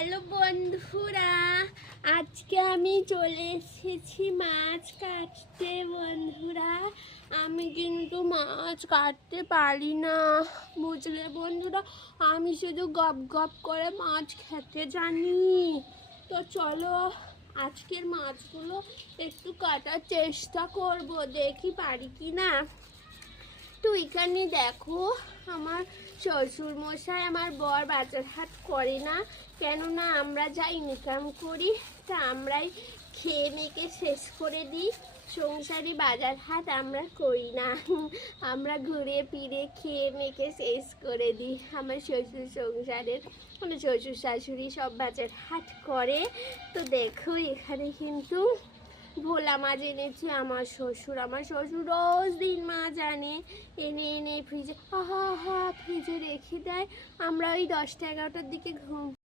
Hello বন্ধুরা, আজকে আমি চলে এসেছি মাছ কাটতে। বন্ধুরা, আমি কিন্তু মাছ কাটতে পারি না, বুঝলে বন্ধুরা। আমি শুধু গপ গপ করে মাছ খেতে জানি। তো চলো আজকের মাছগুলো একটু কাটার চেষ্টা করব, দেখি পারি কি না। তো এখানে দেখো, আমার শ্বশুর মশাই আমার বর বাজার হাট করে না, কেননা আমরা যা ইনকাম করি তা আমরাই খেয়ে মেখে শেষ করে দিই। সংসারে বাজার হাট আমরা করি না, আমরা ঘুরে ফিরে খেয়ে মেখে শেষ করে দিই। আমার শ্বশুর সংসারের মানে শ্বশুর শাশুড়ি সব বাজার হাট করে। তো দেখো এখানে কিন্তু ভোলা মাছ এনেছে আমার শ্বশুর রোজ দিন মাছ আনে, এনে এনে ফ্রিজে ফ্রিজে রেখে দেয়। আমরা ওই 10টা 11টার দিকে ঘুম